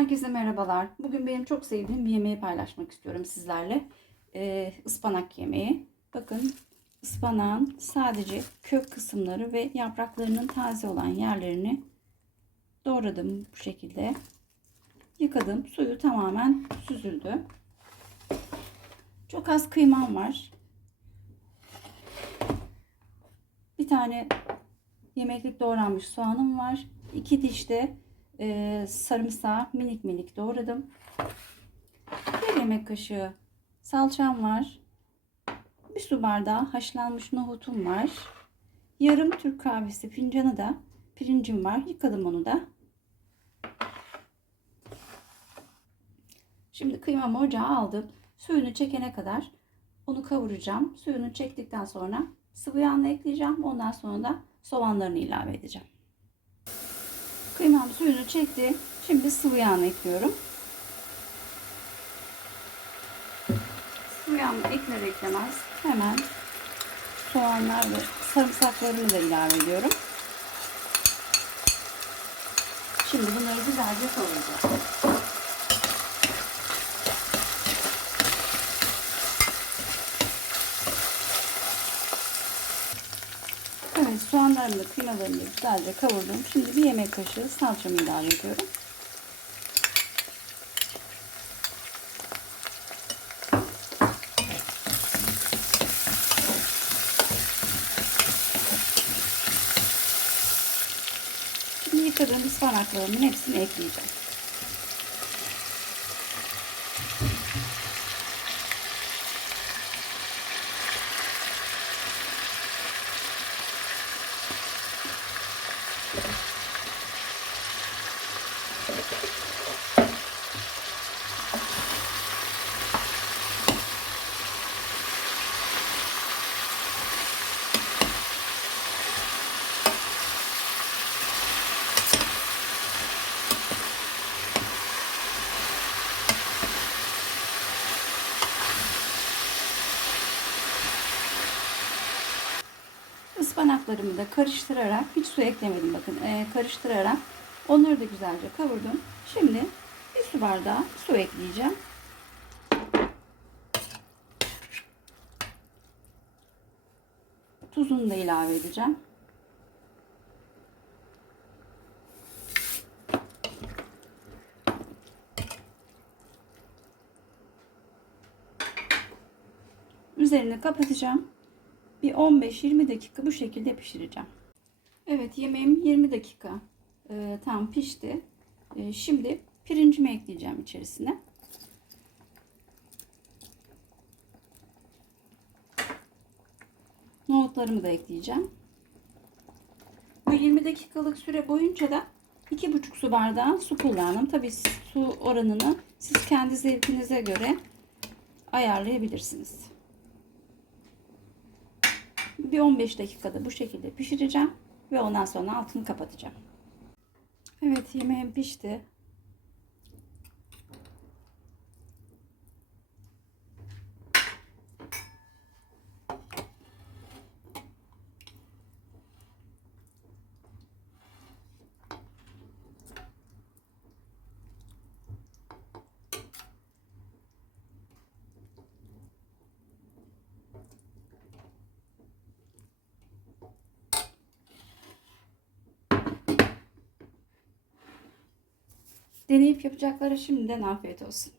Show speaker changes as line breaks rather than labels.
Herkese merhabalar. Bugün benim çok sevdiğim bir yemeği paylaşmak istiyorum sizlerle. Ee, ıspanak yemeği. Bakın ıspanağın sadece kök kısımları ve yapraklarının taze olan yerlerini doğradım bu şekilde. Yıkadım. Suyu tamamen süzüldü. Çok az kıymam var. Bir tane yemeklik doğranmış soğanım var. İki diş de e, sarımsağı minik minik doğradım. Bir yemek kaşığı salçam var. Bir su bardağı haşlanmış nohutum var. Yarım Türk kahvesi fincanı da pirincim var. Yıkadım onu da. Şimdi kıymamı ocağa aldım. Suyunu çekene kadar onu kavuracağım. Suyunu çektikten sonra sıvı yağını ekleyeceğim. Ondan sonra da soğanlarını ilave edeceğim. Kıymam suyunu çekti. Şimdi sıvı yağını ekliyorum. Sıvı yağını ekler eklemez hemen soğanlar ve sarımsaklarımı da ilave ediyorum. Şimdi bunları güzelce kavuracağım. Evet soğanlarımı da güzelce kavurdum. Şimdi bir yemek kaşığı salçamı ilave ediyorum. Şimdi yıkadığım ıspanaklarımın hepsini ekleyeceğim. Ispanaklarımı da karıştırarak hiç su eklemedim bakın e, karıştırarak onları da güzelce kavurdum. Şimdi bir su bardağı su ekleyeceğim. Tuzunu da ilave edeceğim. Üzerini kapatacağım. Bir 15-20 dakika bu şekilde pişireceğim. Evet yemeğim 20 dakika e, tam pişti. E, şimdi pirincimi ekleyeceğim içerisine. Nohutlarımı da ekleyeceğim. Bu 20 dakikalık süre boyunca da 2,5 su bardağı su kullandım. Tabi su oranını siz kendi zevkinize göre ayarlayabilirsiniz. Bir 15 dakikada bu şekilde pişireceğim ve ondan sonra altını kapatacağım. Evet yemeğim pişti. Deneyip yapacaklara şimdiden afiyet olsun.